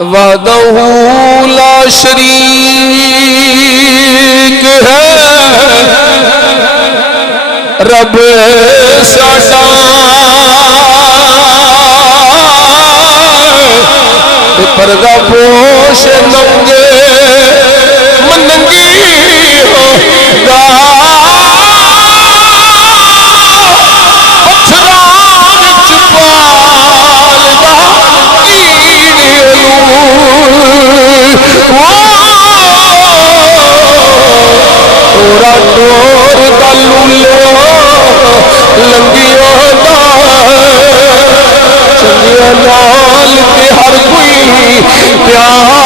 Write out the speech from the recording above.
وحدہ لا شریک ہے رب ساڈا پردہ پوش ننگے مننگی ہوگا چنگیا نال تے ہر کوئی پیار